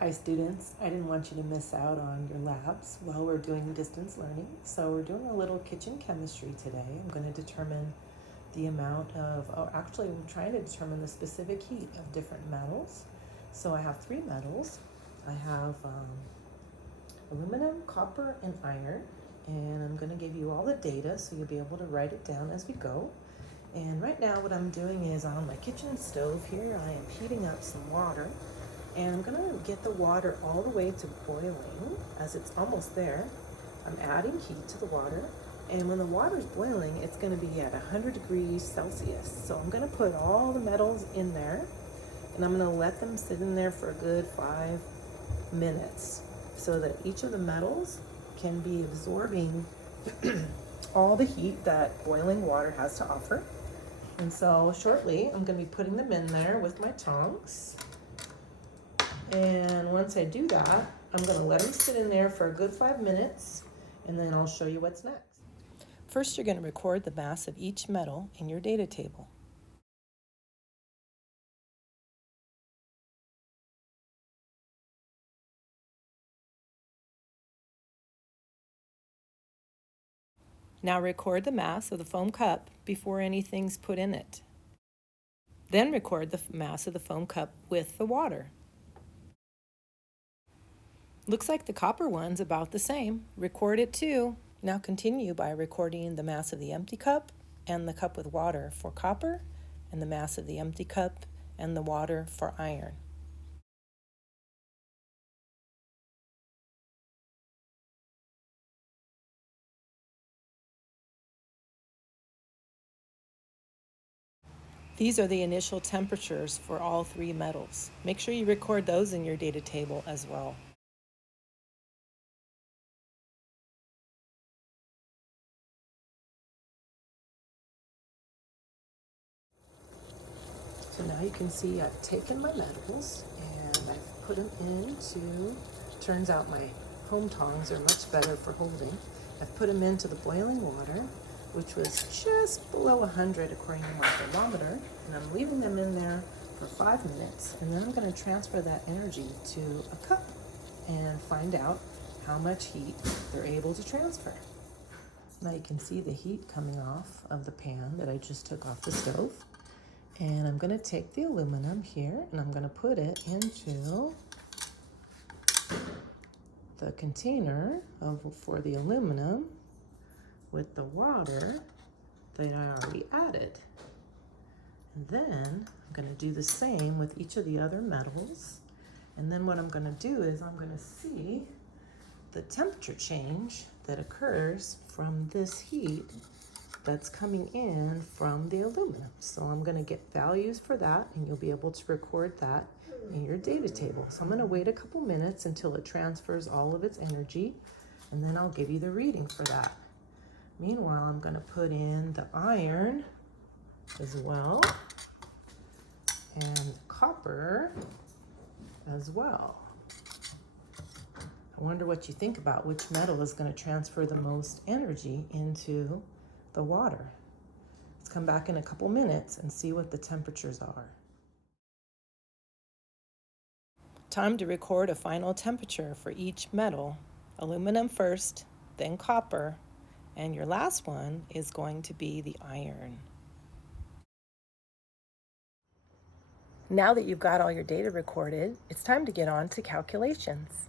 Hi students, I didn't want you to miss out on your labs while we're doing distance learning. So we're doing a little kitchen chemistry today. I'm going to determine the amount of, actually I'm trying to determine the specific heat of different metals. So I have three metals. I have aluminum, copper, and iron. And I'm going to give you all the data so you'll be able to write it down as we go. And right now what I'm doing is on my kitchen stove here, I am heating up some water. And I'm gonna get the water all the way to boiling. As it's almost there, I'm adding heat to the water. And when the water's boiling, it's gonna be at 100 degrees Celsius. So I'm gonna put all the metals in there and I'm gonna let them sit in there for a good 5 minutes so that each of the metals can be absorbing all the heat that boiling water has to offer. And so shortly, I'm gonna be putting them in there with my tongs. And once I do that, I'm gonna let them sit in there for a good 5 minutes, and then I'll show you what's next. First, you're gonna record the mass of each metal in your data table. Now record the mass of the foam cup before anything's put in it. Then record the mass of the foam cup with the water. Looks like the copper one's about the same. Record it too. Now continue by recording the mass of the empty cup and the cup with water for copper, and the mass of the empty cup and the water for iron. These are the initial temperatures for all three metals. Make sure you record those in your data table as well. So now you can see I've taken my metals and I've put them into, turns out my home tongs are much better for holding. I've put them into the boiling water, which was just below 100 according to my thermometer, and I'm leaving them in there for 5 minutes, and then I'm going to transfer that energy to a cup and find out how much heat they're able to transfer. Now you can see the heat coming off of the pan that I just took off the stove. And I'm going to take the aluminum here and I'm going to put it into the container for the aluminum with the water that I already added. And then I'm going to do the same with each of the other metals. And then what I'm going to do is I'm going to see the temperature change that occurs from this heat that's coming in from the aluminum. So I'm going to get values for that, and you'll be able to record that in your data table. So I'm going to wait a couple minutes until it transfers all of its energy, and then I'll give you the reading for that. Meanwhile, I'm going to put in the iron as well, and the copper as well. I wonder what you think about which metal is going to transfer the most energy into the water. Let's come back in a couple minutes and see what the temperatures are. Time to record a final temperature for each metal. Aluminum first, then copper, and your last one is going to be the iron. Now that you've got all your data recorded, it's time to get on to calculations.